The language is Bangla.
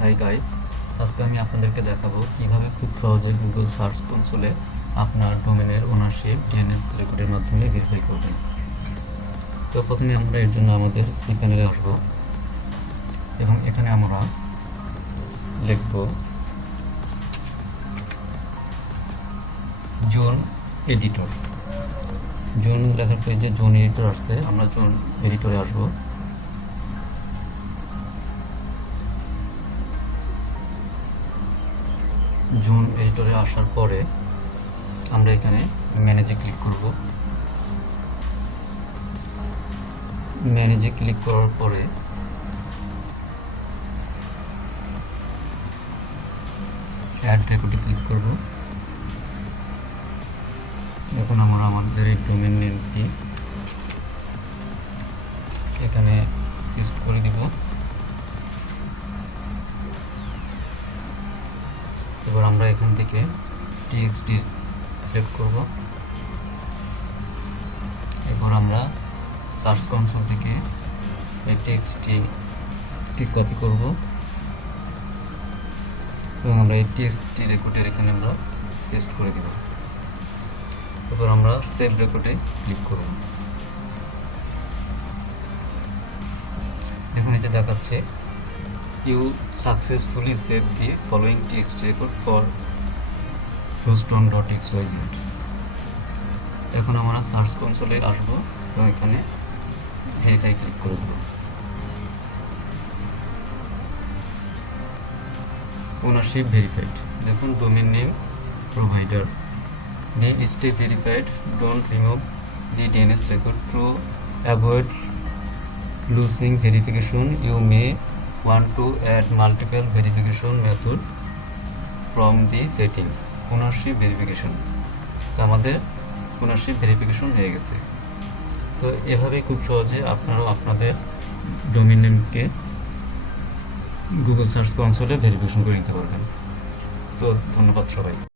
হাই গাইস, আজকে আমি আপনাদেরকে দেখাবো কিভাবে খুব সহজে গুগল সার্চ কনসোলে আপনার ডোমেনের ওনারশিপ ডিএনএস রেকর্ডের মাধ্যমে ভেরিফাই করবেন। তো প্রথমে আমরা এর জন্য আমাদের সি প্যানেলে আসবো এবং এখানে আমরা লিখব জোন এডিটর। জোন লেখার পরে যে জোন এডিটর আসছে, আমরা জোন এডিটরে আসবো। জোন এডিটরে আসার পরে আমরা এখানে ম্যানেজে ক্লিক করব। ম্যানেজে ক্লিক করার পরে অ্যাড রেকর্ডে ক্লিক করব। এখন আমরা আমাদের এই ডোমেন নেমটি এখানে পেস্ট করে দিব। এবার আমরা এখান থেকে টিএক্সটি সিলেক্ট করব। এরপর আমরা সার্চ কনসোল থেকে এই টিএক্সটি কপি করব এবং আমরা এই টিএক্সটি রেকর্ডের এখানে আমরা পেস্ট করে দেব। এরপর আমরা সেভ রেকর্ডে ক্লিক করব। দেখুন এই যে দেখাচ্ছে You successfully saved the following text record for houston.xyz। এখন আমরা সার্চ কনসোলে আসবো এবং এখানে ভেরিফাই ক্লিক করে দেব। Ownership verified. দেখুন domain name provider, the stay verified, don't remove the DNS record to avoid losing verification. You may want to add multiple verification method from the settings. Ownership verification, তো আমাদের ওনারশিপ ভেরিফিকেশন হয়ে গেছে। তো এভাবেই খুব সহজে আপনারাও আপনাদের ডোমেন নেমকে গুগল সার্চ কনসোলে ভেরিফিকেশন করে নিতে পারবেন। তো ধন্যবাদ সবাই।